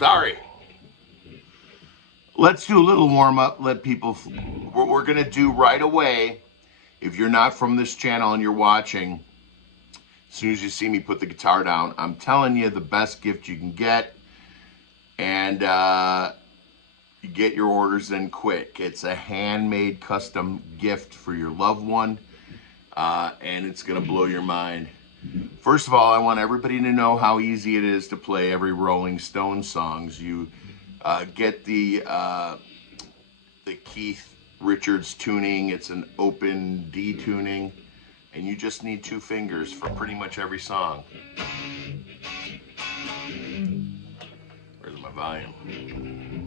Sorry. Let's do a little warm up. Let people. What we're going to do right away, if you're not from this channel and you're watching, as soon as you see me put the guitar down, I'm telling you the best gift you can get. And you get your orders in quick. It's a handmade custom gift for your loved one. And it's going to blow your mind. First of all, I want everybody to know how easy it is to play every Rolling Stones songs. You get the Keith Richards tuning. It's an open D tuning, and you just need 2 fingers for pretty much every song. Where's my volume?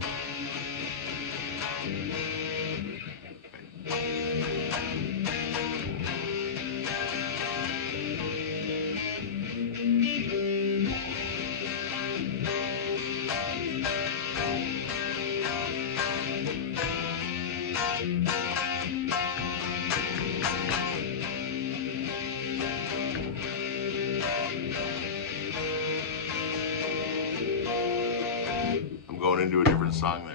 I'm going into a different song there.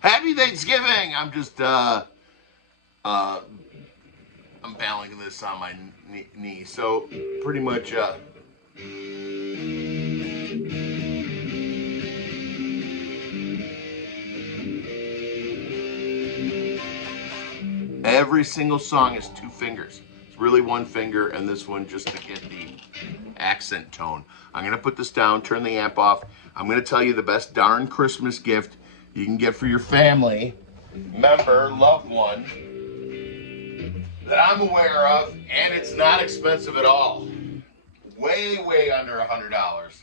Happy Thanksgiving! I'm just I'm balancing this on my knee, so pretty much every single song is 2 fingers. It's really 1 finger, and this one just to get the accent tone. I'm gonna put this down, turn the amp off. I'm gonna tell you the best darn Christmas gift you can get for your family, member, loved one, that I'm aware of, and it's not expensive at all. Way under $100.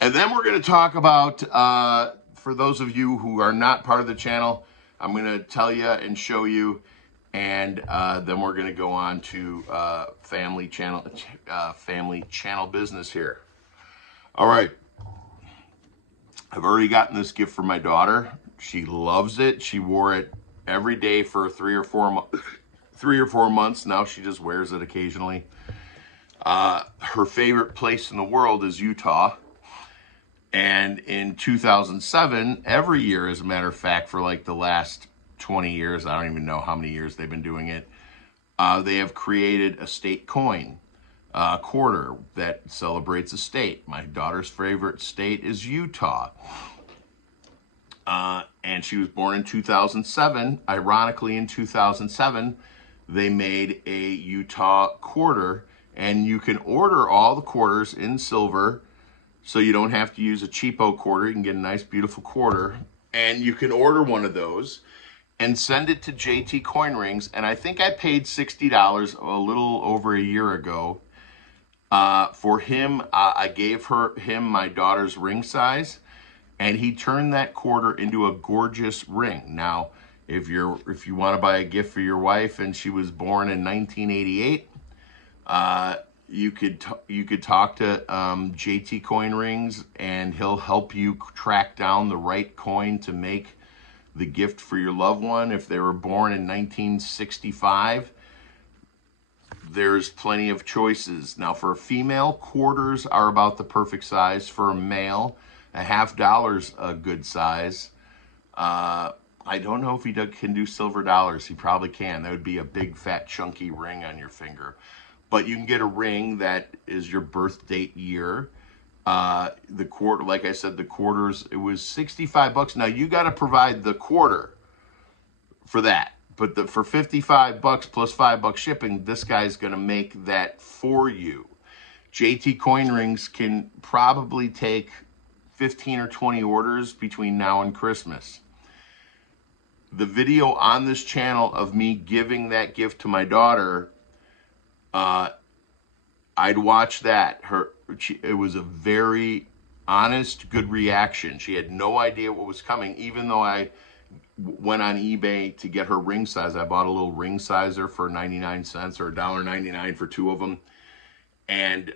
And then we're going to talk about, for those of you who are not part of the channel, I'm going to tell you and show you, and then we're going to go on to family channel business here. All right. I've already gotten this gift for my daughter. She loves it. She wore it every day for 3 or 4 months. Now she just wears it occasionally. Her favorite place in the world is Utah. And in 2007, every year, as a matter of fact, for like the last 20 years, I don't even know how many years they've been doing it, they have created a state coin, quarter that celebrates a state. My daughter's favorite state is Utah. And she was born in 2007. Ironically, in 2007, they made a Utah quarter, and you can order all the quarters in silver, so you don't have to use a cheapo quarter. You can get a nice, beautiful quarter, and you can order one of those and send it to JT Coin Rings. And I think I paid $60 a little over a year ago for him. I gave him my daughter's ring size, and he turned that quarter into a gorgeous ring. Now, if you want to buy a gift for your wife and she was born in 1988, you could talk to JT Coin Rings, and he'll help you track down the right coin to make the gift for your loved one. If they were born in 1965, there's plenty of choices. Now, for a female, quarters are about the perfect size. For a male, a $50 a good size. I don't know if he can do silver dollars. He probably can. That would be a big, fat, chunky ring on your finger. But you can get a ring that is your birth date year. The quarter, like I said, the quarters, it was $65. Now, you got to provide the quarter for that. But for $55 plus $5 shipping, this guy's going to make that for you. JT Coin Rings can probably take 15 or 20 orders between now and Christmas. The video on this channel of me giving that gift to my daughter, I'd watch that. It was a very honest, good reaction. She had no idea what was coming, even though I went on eBay to get her ring size. I bought a little ring sizer for 99 cents or $1.99 for 2 of them. And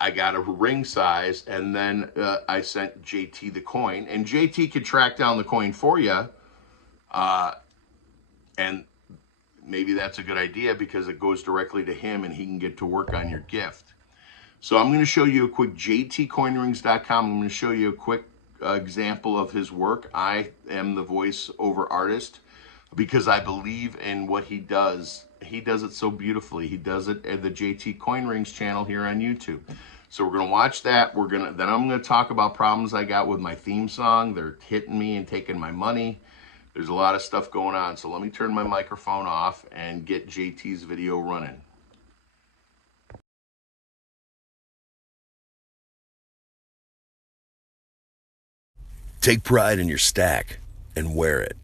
I got a ring size, and then I sent JT the coin, and JT could track down the coin for you, and maybe that's a good idea because it goes directly to him and he can get to work on your gift. So I'm going to show you a quick jtcoinrings.com. I'm going to show you a quick example of his work. I am the voiceover artist because I believe in what he does. He does it so beautifully. He does it at the JT Coin Rings channel here on YouTube. So we're going to watch that. Then I'm going to talk about problems I got with my theme song. They're hitting me and taking my money. There's a lot of stuff going on. So let me turn my microphone off and get JT's video running. Take pride in your stack and wear it.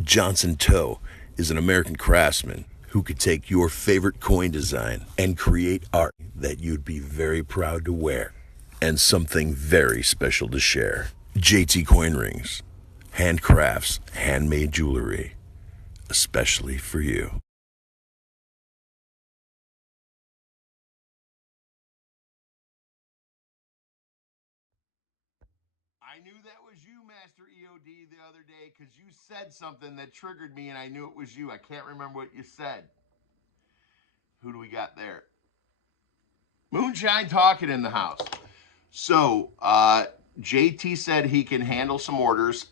Johnson Toe is an American craftsman who could take your favorite coin design and create art that you'd be very proud to wear and something very special to share. JT Coin Rings, handcrafts, handmade jewelry, especially for you. I knew that was you, Master EOD, the other day because you said something that triggered me and I knew it was you. I can't remember what you said. Who do we got there? Moonshine Talking in the house. So, JT said he can handle some orders.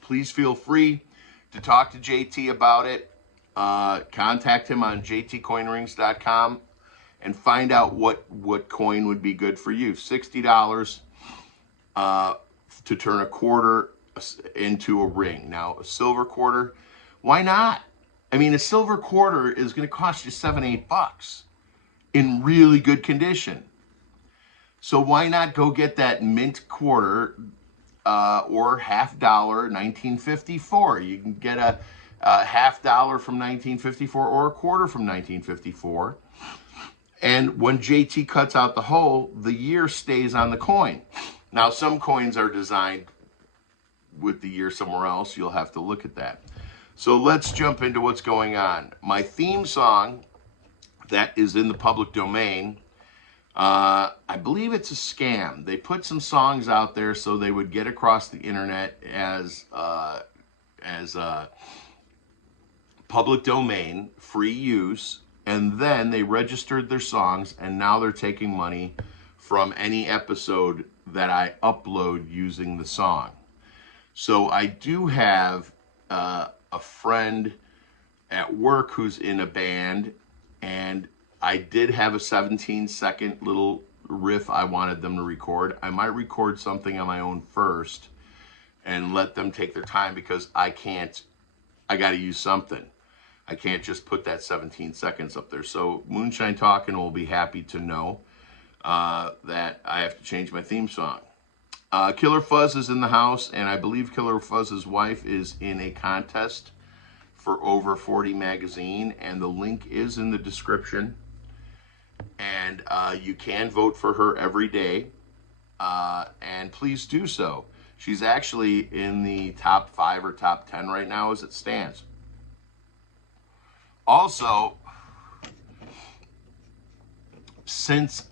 Please feel free to talk to JT about it. Contact him on jtcoinrings.com and find out what coin would be good for you. $60 to turn a quarter into a ring. Now, a silver quarter, why not? I mean, a silver quarter is going to cost you $7-8 in really good condition. So why not go get that mint quarter or $50, 1954? You can get a $50 from 1954 or a quarter from 1954. And when JT cuts out the hole, the year stays on the coin. Now, some coins are designed with the year somewhere else. You'll have to look at that. So let's jump into what's going on. My theme song that is in the public domain, I believe it's a scam. They put some songs out there so they would get across the internet as public domain, free use, and then they registered their songs, and now they're taking money from any episode that I upload using the song. So I do have a friend at work who's in a band, and I did have a 17-second little riff I wanted them to record. I might record something on my own first and let them take their time because I got to use something. I can't just put that 17 seconds up there. So Moonshine Talking will be happy to know that I have to change my theme song. Killer Fuzz is in the house, and I believe Killer Fuzz's wife is in a contest for Over 40 magazine, and the link is in the description. And you can vote for her every day, and please do so. She's actually in the top 5 or top 10 right now as it stands. Also, since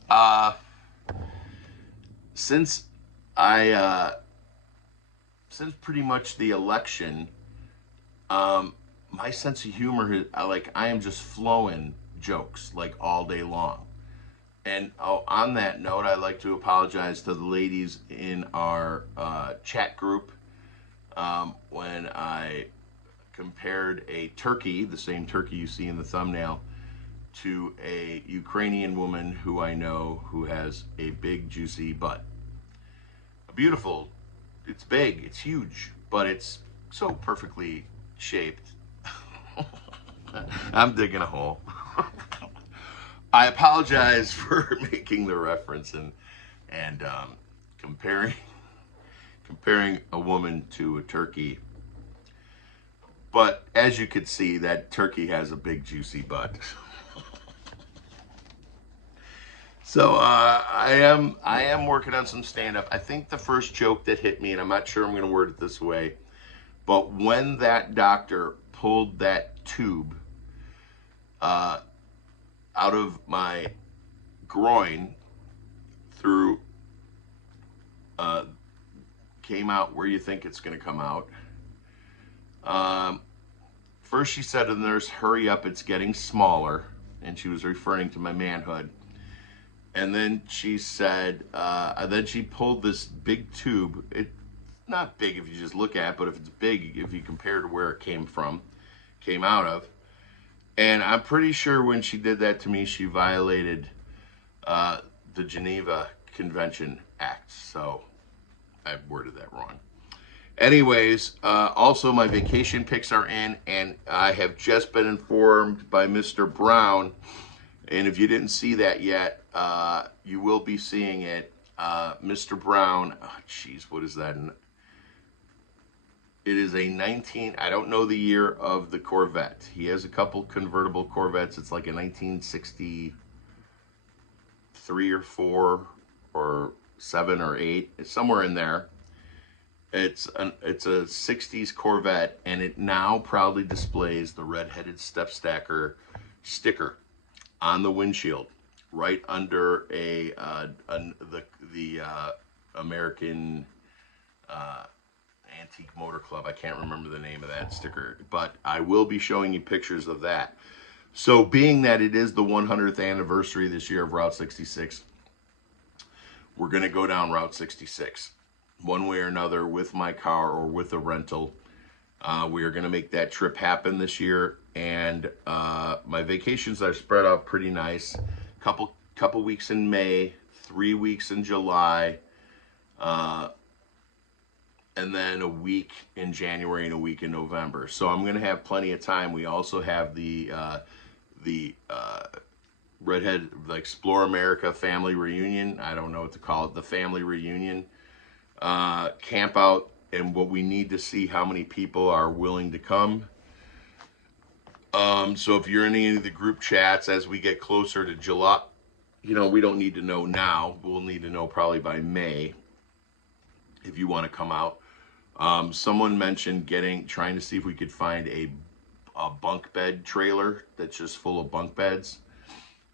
pretty much the election, my sense of humor, I am just flowing jokes like all day long. And on that note, I'd like to apologize to the ladies in our chat group when I compared a turkey, the same turkey you see in the thumbnail, to a Ukrainian woman who I know who has a big juicy butt. Beautiful, it's big, it's huge, but it's so perfectly shaped. I'm digging a hole. I apologize for making the reference and comparing a woman to a turkey. But as you could see, that turkey has a big juicy butt. So I am working on some stand-up. I think the first joke that hit me, and I'm not sure I'm going to word it this way, but when that doctor pulled that tube out of my groin through, came out where you think it's going to come out. First she said to the nurse, hurry up, it's getting smaller. And she was referring to my manhood. And then she said, then she pulled this big tube. It's not big if you just look at it, but if it's big, if you compare to where it came out of. And I'm pretty sure when she did that to me, she violated the Geneva Convention Act. So I worded that wrong. Anyways, also my vacation pics are in, and I have just been informed by Mr. Brown, and if you didn't see that yet, you will be seeing it. Mr. Brown, what is that? It is a 19, I don't know the year of the Corvette. He has a couple convertible Corvettes. It's like a 1963 or 4 or 7 or 8. It's somewhere in there. It's a 60s Corvette, and it now proudly displays the red-headed step stacker sticker on the windshield, right under the American Antique Motor Club. I can't remember the name of that sticker, but I will be showing you pictures of that. So being that it is the 100th anniversary this year of Route 66, we're going to go down Route 66. One way or another, with my car or with a rental. We are going to make that trip happen this year, and my vacations are spread out pretty nice. Couple weeks in May, 3 weeks in July, and then a week in January and a week in November. So I'm going to have plenty of time. We also have the Redhead, the Explore America family reunion. I don't know what to call it. The family reunion. Camp out, and what we need to see how many people are willing to come. So if you're in any of the group chats as we get closer to July, we don't need to know now. We'll need to know probably by May if you want to come out. Someone mentioned trying to see if we could find a bunk bed trailer that's just full of bunk beds.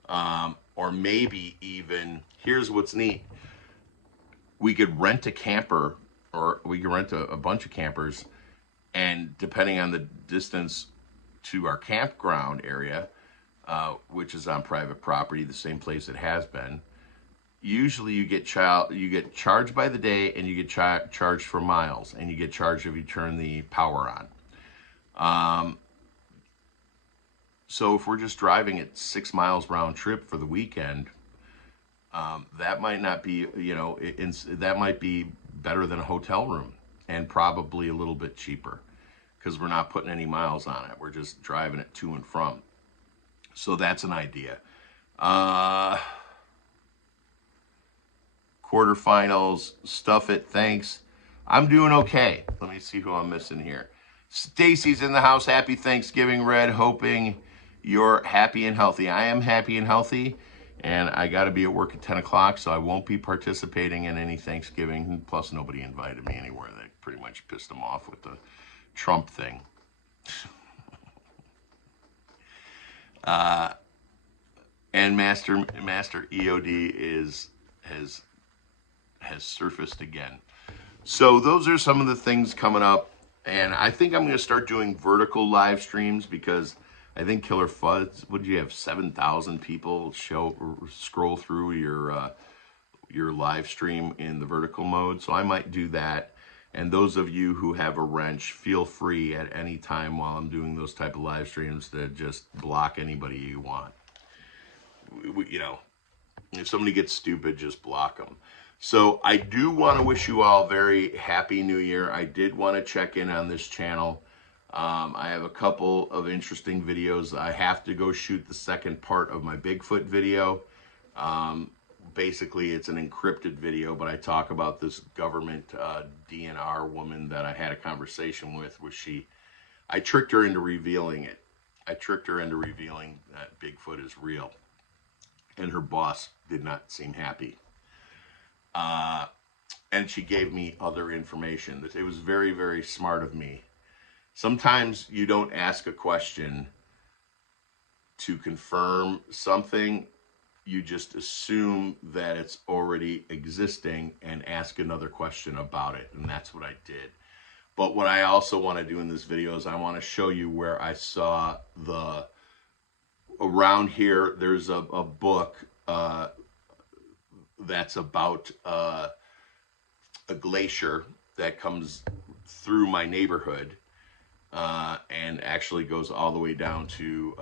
Or maybe even, here's what's neat. We could rent a camper, or we could rent a bunch of campers, and depending on the distance to our campground area, which is on private property, the same place it has been, usually you get charged by the day, and you get charged for miles, and you get charged if you turn the power on. So if we're just driving at 6 miles round trip for the weekend, that might not be, that might be better than a hotel room, and probably a little bit cheaper, because we're not putting any miles on it. We're just driving it to and from. So that's an idea. Quarterfinals, stuff it, thanks. I'm doing okay. Let me see who I'm missing here. Stacy's in the house. Happy Thanksgiving, Red. Hoping you're happy and healthy. I am happy and healthy, and I got to be at work at 10 o'clock, so I won't be participating in any Thanksgiving. Plus, nobody invited me anywhere. They pretty much pissed them off with the Trump thing. And Master EOD has surfaced again. So those are some of the things coming up, and I think I'm going to start doing vertical live streams, because I think Killer Fuzz, what did you have, 7,000 people scroll through your live stream in the vertical mode. So I might do that. And those of you who have a wrench, feel free at any time while I'm doing those type of live streams to just block anybody you want. If somebody gets stupid, just block them. So I do want to wish you all very happy New Year. I did want to check in on this channel. I have a couple of interesting videos. I have to go shoot the second part of my Bigfoot video. Basically, it's an encrypted video, but I talk about this government DNR woman that I had a conversation with, I tricked her into revealing it. I tricked her into revealing that Bigfoot is real. And her boss did not seem happy. And she gave me other information. It was very, very smart of me. Sometimes you don't ask a question to confirm something. you just assume that it's already existing and ask another question about it. And that's what I did. But what I also want to do in this video is I want to show you where I saw around here, there's a book that's about a glacier that comes through my neighborhood and actually goes all the way down to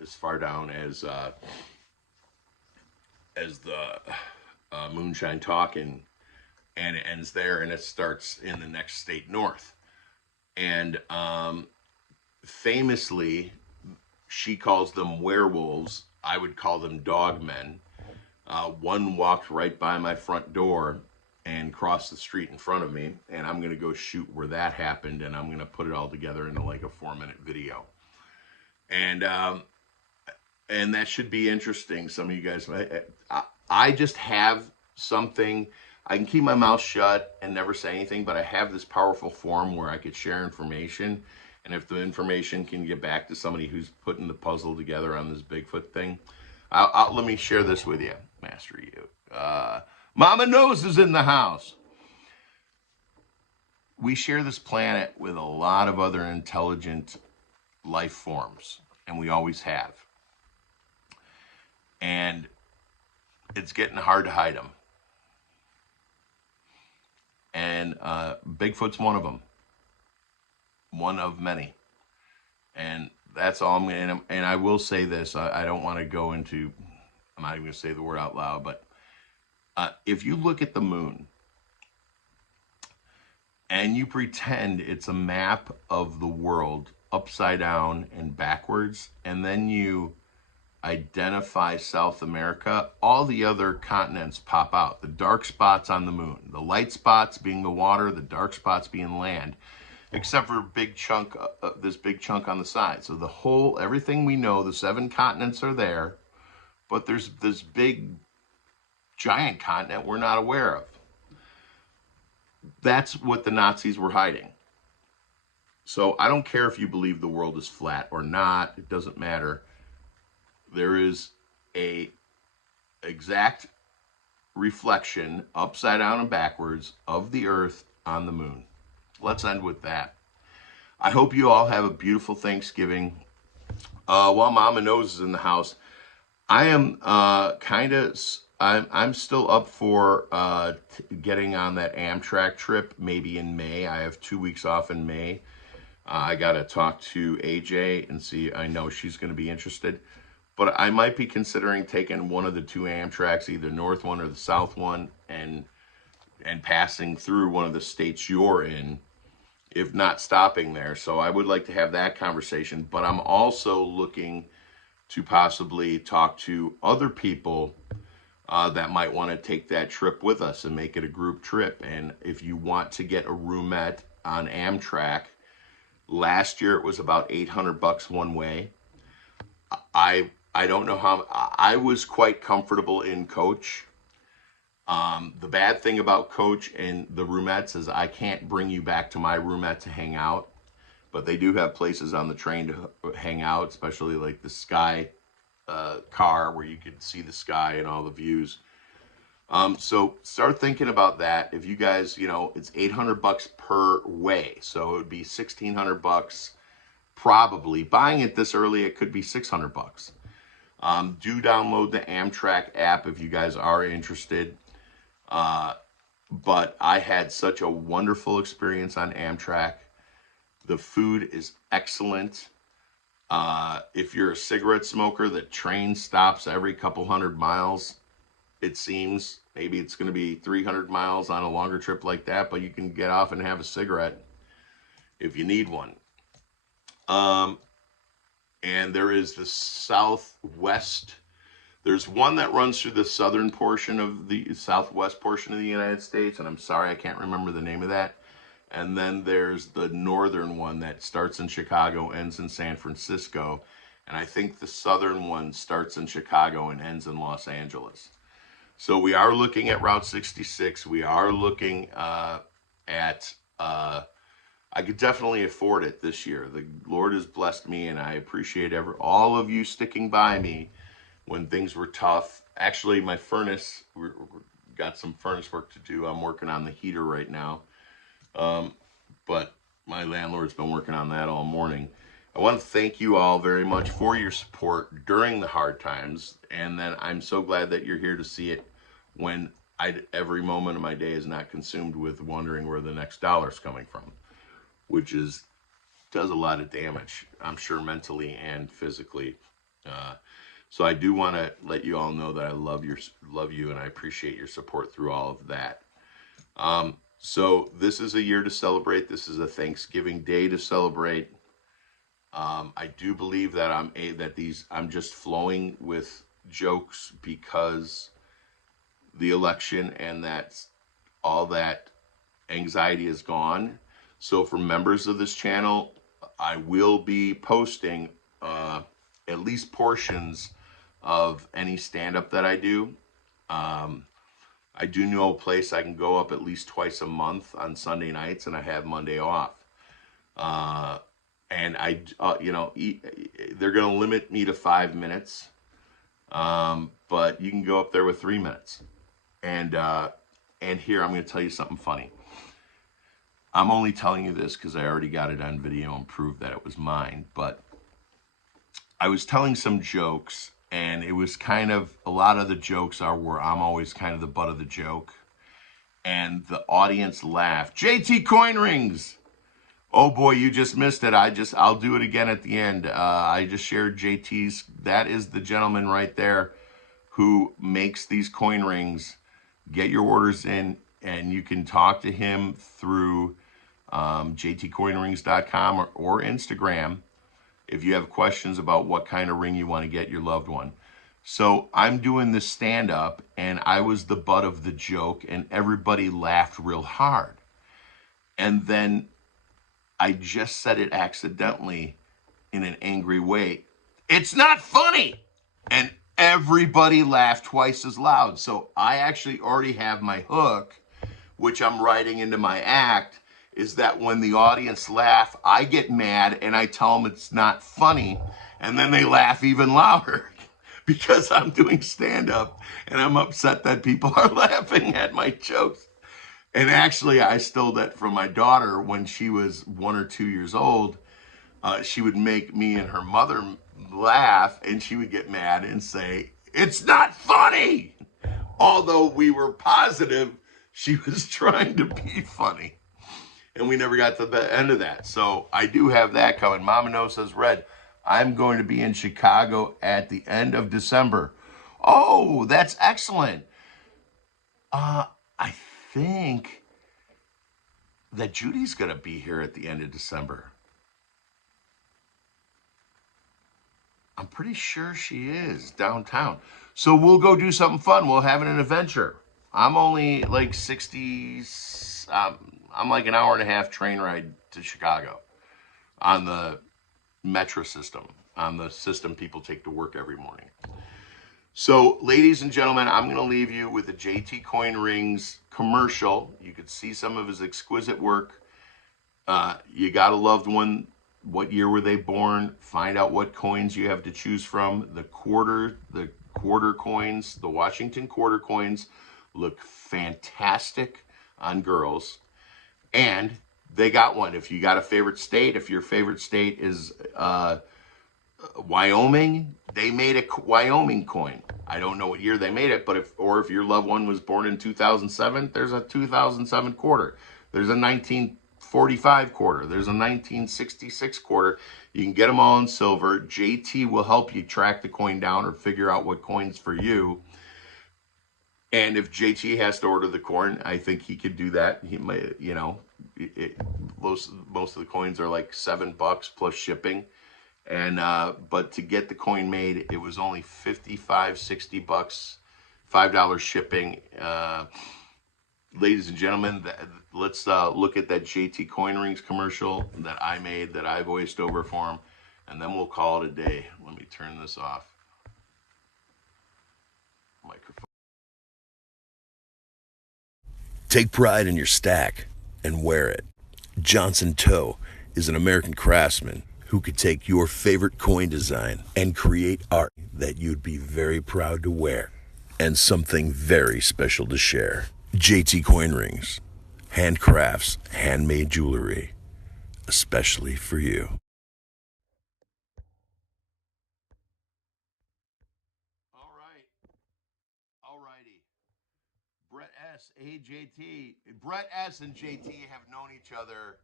as far down as the Moonshine Talking, and it ends there, and it starts in the next state north. And famously, she calls them werewolves. I would call them dogmen. One walked right by my front door and crossed the street in front of me, and I'm going to go shoot where that happened, and I'm going to put it all together into like a 4-minute video. And that should be interesting. Some of you guys, I just have something. I can keep my mouth shut and never say anything, but I have this powerful form where I could share information. And if the information can get back to somebody who's putting the puzzle together on this Bigfoot thing, let me share this with you, Master You. Mama Nose is in the house. We share this planet with a lot of other intelligent life forms, and we always have. And it's getting hard to hide them. And Bigfoot's one of them. One of many. And that's all I'm going to, and I will say this, I don't want to go into, I'm not even going to say the word out loud, but if you look at the moon and you pretend it's a map of the world upside down and backwards, and then you identify South America, all the other continents pop out. The dark spots on the moon, the light spots being the water, the dark spots being land, except for a big chunk, this big chunk on the side. So the whole, everything we know, the 7 continents are there, but there's this big giant continent we're not aware of. That's what the Nazis were hiding. So I don't care if you believe the world is flat or not, it doesn't matter. There is a exact reflection upside down and backwards of the earth on the moon. Let's end with that. I hope you all have a beautiful Thanksgiving. While Mama Nose is in the house, I am I'm still up for getting on that Amtrak trip, maybe in May. I have 2 weeks off in May. I got to talk to AJ and see, I know she's going to be interested. But I might be considering taking one of the 2 Amtraks, either north one or the south one, and passing through one of the states you're in, if not stopping there. So I would like to have that conversation. But I'm also looking to possibly talk to other people that might want to take that trip with us and make it a group trip. And if you want to get a roomette on Amtrak, last year it was about $800 one way. I don't know how, I was quite comfortable in coach. The bad thing about coach and the roomettes is I can't bring you back to my roomette to hang out, but they do have places on the train to hang out, especially like the Sky car where you can see the sky and all the views. So start thinking about that. If you guys, you know, it's $800 per way, so it would be $1,600 probably. Buying it this early, it could be $600. Do download the Amtrak app if you guys are interested. But I had such a wonderful experience on Amtrak. The food is excellent. If you're a cigarette smoker, the train stops every couple 100 miles. It seems maybe it's going to be 300 miles on a longer trip like that, but you can get off and have a cigarette if you need one. And there is the southwest. There's one that runs through the southern portion of the southwest portion of the United States, and I'm sorry I can't remember the name of that. And then there's the northern one that starts in Chicago, ends in San Francisco. And I think the southern one starts in Chicago and ends in Los Angeles. So we are looking at Route 66. We are looking at, I could definitely afford it this year. The Lord has blessed me, and I appreciate all of you sticking by me when things were tough Actually, my furnace, got some furnace work to do. I'm working on the heater right now. But my landlord's been working on that all morning. I want to thank you all very much for your support during the hard times. And then I'm so glad that you're here to see it when every moment of my day is not consumed with wondering where the next dollar's coming from, which does a lot of damage, I'm sure, mentally and physically. So I do want to let you all know that I love you and I appreciate your support through all of that. So this is a year to celebrate. This is a Thanksgiving Day to celebrate. I do believe that I'm just flowing with jokes because the election and all that anxiety is gone. So for members of this channel, I will be posting at least portions of any stand-up that I do. I do know a place I can go up at least twice a month on Sunday nights, and I have Monday off. And they're going to limit me to 5 minutes, but you can go up there with 3 minutes. And here, I'm going to tell you something funny. I'm only telling you this because I already got it on video and proved that it was mine, but I was telling some jokes, and it was kind of, a lot of the jokes are where I'm always kind of the butt of the joke, and the audience laughed. JT Coin Rings! Oh boy, you just missed it. I'll do it again at the end. I just shared JT's. That is the gentleman right there who makes these coin rings. Get your orders in, and you can talk to him through jtcoinrings.com or Instagram if you have questions about what kind of ring you want to get your loved one. So I'm doing this stand-up, and I was the butt of the joke, and everybody laughed real hard. And then I just said it accidentally in an angry way. It's not funny! And everybody laughed twice as loud. So I actually already have my hook, which I'm writing into my act, is that when the audience laugh, I get mad and I tell them it's not funny, and then they laugh even louder because I'm doing stand-up and I'm upset that people are laughing at my jokes. And actually, I stole that from my daughter when she was 1 or 2 years old. She would make me and her mother laugh, and she would get mad and say, "It's not funny!" Although we were positive she was trying to be funny. And we never got to the end of that. So I do have that coming. Mama No says, Red, I'm going to be in Chicago at the end of December. Oh, that's excellent. I think that Judy's going to be here at the end of December. I'm pretty sure she is downtown. So we'll go do something fun. We'll have an adventure. I'm only like 60, I'm like an hour and a half train ride to Chicago on the metro system, on the system people take to work every morning. So, ladies and gentlemen, I'm going to leave you with a JT Coin Rings commercial. You could see some of his exquisite work. You got a loved one. What year were they born? Find out what coins you have to choose from. The quarter coins, the Washington quarter coins look fantastic on girls. And they got one. If you got a favorite state, if your favorite state is Wyoming, they made a Wyoming coin. I don't know what year they made it, but if your loved one was born in 2007, there's a 2007 quarter. There's a 1945 quarter. There's a 1966 quarter. You can get them all in silver. JT will help you track the coin down or figure out what coin's for you. And if JT has to order the coin, I think he could do that. He might, most of the coins are like $7 plus shipping. And but to get the coin made, it was only $55, $60, $5 shipping. Ladies and gentlemen, let's look at that JT Coin Rings commercial that I made, that I voiced over for him, and then we'll call it a day. Let me turn this off. Microphone. Take pride in your stack and wear it. Johnson Toe is an American craftsman who could take your favorite coin design and create art that you'd be very proud to wear. and something very special to share. JT Coin Rings. Handcrafts, handmade jewelry. Especially for you. All right. All righty. Brett S. AJT. Brett S. and JT have known each other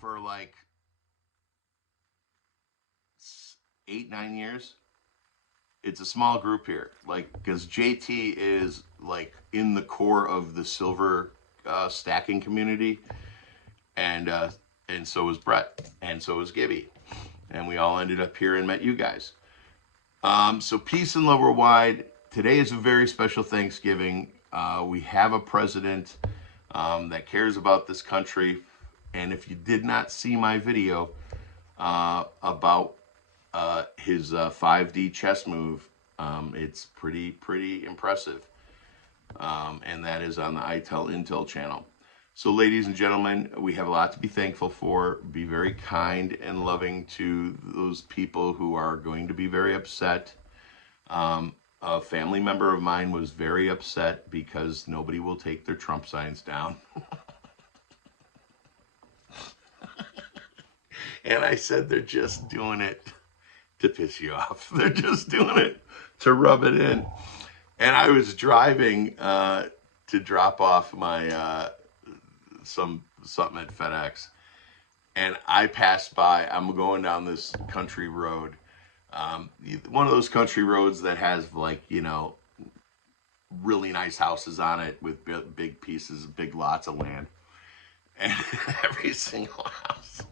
for like 8, 9 years. It's a small group here, like because JT is like in the core of the silver stacking community, and so was Brett, and so was Gibby, and we all ended up here and met you guys. So peace and love worldwide. Today is a very special Thanksgiving. We have a president that cares about this country, and if you did not see my video about his 5D chess move, it's pretty impressive, and that is on the ITEL Intel channel. So ladies and gentlemen, we have a lot to be thankful for. Be very kind and loving to those people who are going to be very upset. A family member of mine was very upset because nobody will take their Trump signs down. And I said, they're just doing it to piss you off. They're just doing it to rub it in. And I was driving to drop off my something at FedEx, and I passed by. I'm going down this country road, one of those country roads that has, like, you know, really nice houses on it with big pieces, big lots of land, and every single house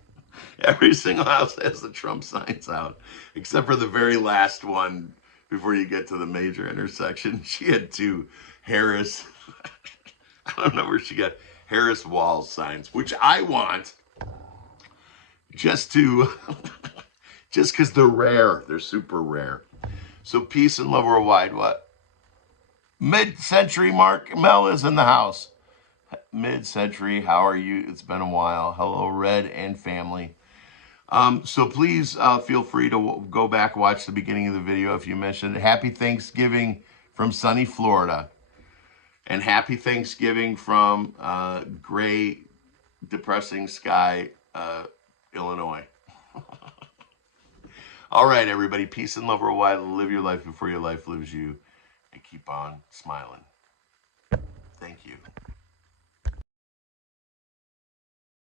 has the Trump signs out, except for the very last one before you get to the major intersection. She had two Harris, I don't know where she got Harris Walls signs, which I want just because they're rare. They're super rare. So peace and love worldwide. What? Mid-century Mark Mel is in the house. Mid-century, how are you? It's been a while. Hello, Red and family. So please feel free to go back, watch the beginning of the video if you mentioned it. Happy Thanksgiving from sunny Florida. And happy Thanksgiving from gray, depressing sky, Illinois. All right, everybody. Peace and love worldwide. Live your life before your life lives you. And keep on smiling. Thank you.